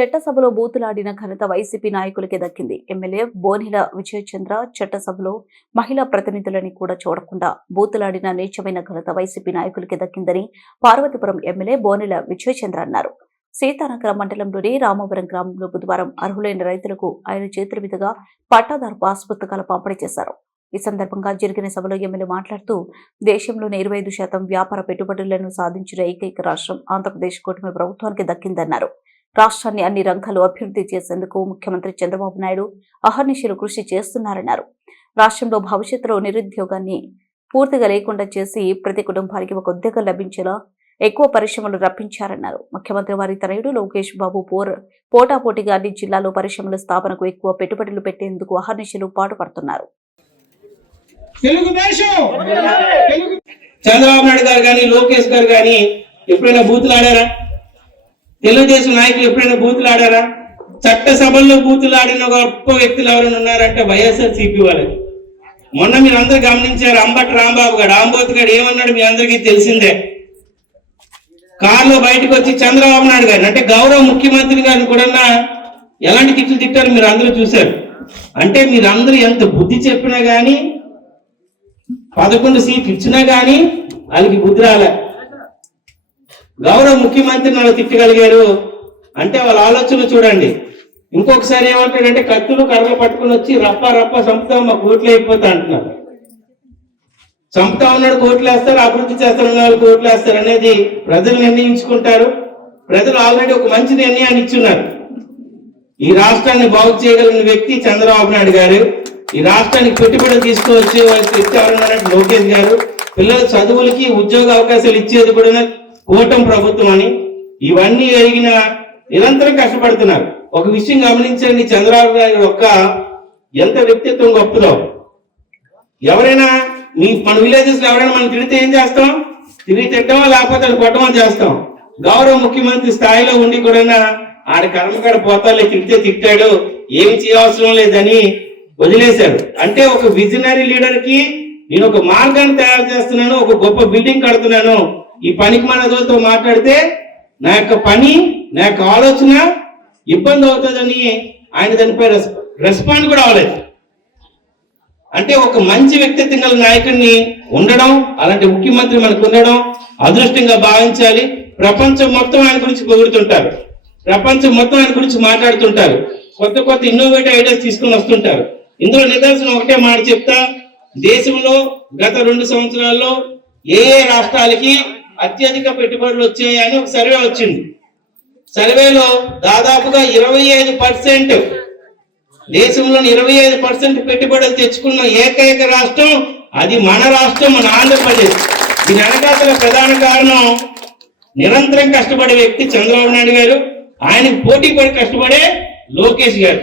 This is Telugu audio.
చట్టసభలో బూతులాడిన ఘనత వైసీపీ నాయకులకే దక్కింది. ఎమ్మెల్యే బోనెల విజయచంద్ర చట్టసభలో మహిళా ప్రతినిధులని కూడా చూడకుండా బూతులాడిన నీచమైన ఘనత వైసీపీ నాయకులకే దక్కిందని పార్వతీపురం ఎమ్మెల్యే బోనెల విజయచంద్ర అన్నారు. సీతానగరం మండలంలోని రామవరం గ్రామంలో బుధవారం అర్హులైన రైతులకు ఆయన చేతుల మీదుగా పట్టాదారు పాస్ పుస్తకాలు పంపిణీ చేశారు. ఈ సందర్భంగా జరిగిన సభలో ఎమ్మెల్యే మాట్లాడుతూ దేశంలోని 25% వ్యాపార పెట్టుబడులను సాధించిన ఏకైక రాష్ట్రం ఆంధ్రప్రదేశ్ కూటమి ప్రభుత్వానికి దక్కిందన్నారు. రాష్ట్రాన్ని అన్ని రంగాలు అభివృద్ధి చేసేందుకు ముఖ్యమంత్రి చంద్రబాబు నాయుడు అహర్నిశలు కృషి చేస్తున్నారన్నారు. రాష్ట్రంలో భవిష్యత్తులో నిరుద్యోగాన్ని పూర్తిగా లేకుండా చేసి ప్రతి కుటుంబానికి ఒక ఉద్యోగం లభించేలా ఎక్కువ పరిశ్రమలు రప్పించారన్నారు. ముఖ్యమంత్రి వారి తనయుడు లోకేష్ బాబు పోటాపోటీగా అన్ని జిల్లాలో పరిశ్రమల స్థాపనకు ఎక్కువ పెట్టుబడులు పెట్టేందుకు అహర్నిశలు పాటుపడుతున్నారు. చంద్రబాబు నాయుడు గారు కానీ లోకేష్ గారు కానీ ఎప్పుడైనా బూతులు ఆడారా? తెలుగుదేశం నాయకులు ఎప్పుడైనా బూతులు ఆడారా? చట్టసభల్లో బూతులు ఆడిన గొప్ప వ్యక్తులు ఎవరైనా ఉన్నారంటే వైఎస్ఆర్సీపీ వాళ్ళు. మొన్న మీరు అందరూ గమనించారు, అంబటి రాంబాబు గారు ఆంబోత్ గారు ఏమన్నాడు మీ అందరికీ తెలిసిందే. కారులో బయటకు వచ్చి చంద్రబాబు నాయుడు గారిని అంటే గౌరవ ముఖ్యమంత్రి గారిని కూడా ఎలాంటి తిట్లు తిట్టారు మీరు అందరూ చూశారు. అంటే మీరందరూ ఎంత బుద్ధి చెప్పినా గానీ 11 సీట్లు ఇచ్చినా గానీ వాళ్ళకి బుద్ధి రాలే. గౌరవ ముఖ్యమంత్రిని వాళ్ళు తిట్టగలిగారు అంటే వాళ్ళ ఆలోచనలు చూడండి. ఇంకొకసారి ఏమంటాడంటే కత్తులు కర్రలు పట్టుకుని వచ్చి రప్ప రప్ప చంపుతాం మా కోట్లు అయిపోతా అంటున్నారు. చంపుతా ఉన్నాడు కోట్లు వేస్తారు, అభివృద్ధి చేస్తారన్న వాళ్ళు కోట్లు వేస్తారు అనేది ప్రజలు నిర్ణయించుకుంటారు. ప్రజలు ఆల్రెడీ ఒక మంచి నిర్ణయాన్ని ఇచ్చున్నారు. ఈ రాష్ట్రాన్ని బాగు చేయగలిగిన వ్యక్తి చంద్రబాబు నాయుడు గారు. ఈ రాష్ట్రానికి పెట్టుబడులు తీసుకువచ్చే వ్యక్తి ఎవరన్నారంటే లోకేష్ గారు. పిల్లల చదువులకి ఉద్యోగ అవకాశాలు ఇచ్చేది కూడా కూటమి ప్రభుత్వం అని. ఇవన్నీ ఎరిగిన నిరంతరం కష్టపడుతున్నారు. ఒక విషయం గమనించండి, చంద్రబాబు గారి యొక్క ఎంత వ్యక్తిత్వం గొప్పదో. ఎవరైనా మన విలేజెస్ లో ఎవరైనా మనం తిడితే ఏం చేస్తాం? తిరిగి తిట్టమో లేకపోతే అది కొట్టమో చేస్తాం. గౌరవ ముఖ్యమంత్రి స్థాయిలో ఉండి కూడా ఆడ కర్మకాడ పోతాలే, తిడితే తిట్టాడు, ఏమి చేయవసరం లేదని వదిలేశారు. అంటే ఒక విజనరీ లీడర్ కి నేను ఒక మార్గాన్ని తయారు చేస్తున్నాను, ఒక గొప్ప బిల్డింగ్ కడుతున్నాను, ఈ పనికి మనతో మాట్లాడితే నా యొక్క పని నా యొక్క ఆలోచన ఇబ్బంది అవుతుందని ఆయన దానిపై రెస్పాండ్ కూడా అవ్వలేదు. అంటే ఒక మంచి వ్యక్తిత్వం గల నాయకుడిని ఉండడం, అలాంటి ముఖ్యమంత్రి మనకు ఉండడం అదృష్టంగా భావించాలి. ప్రపంచం మొత్తం ఆయన గురించి పొగుడుతుంటారు, ప్రపంచం మొత్తం ఆయన గురించి మాట్లాడుతుంటారు, కొత్త కొత్త ఇన్నోవేటివ్ ఐడియాస్ తీసుకుని వస్తుంటారు. ఇందులో నిదర్శనం ఒకటే మాట చెప్తా. దేశంలో గత 2 సంవత్సరాల్లో ఏ రాష్ట్రాలకి అత్యధిక పెట్టుబడులు వచ్చాయని ఒక సర్వే వచ్చింది. సర్వేలో దాదాపుగా 25% దేశంలోని 25% పెట్టుబడులు తెచ్చుకున్న ఏకైక రాష్ట్రం అది మన రాష్ట్రం, మన ఆంధ్రప్రదేశ్. దీని వెనకాతల ప్రధాన కారణం నిరంతరం కష్టపడే వ్యక్తి చంద్రబాబు నాయుడు గారు, ఆయనకు పోటీ పడి కష్టపడే లోకేష్ గారు.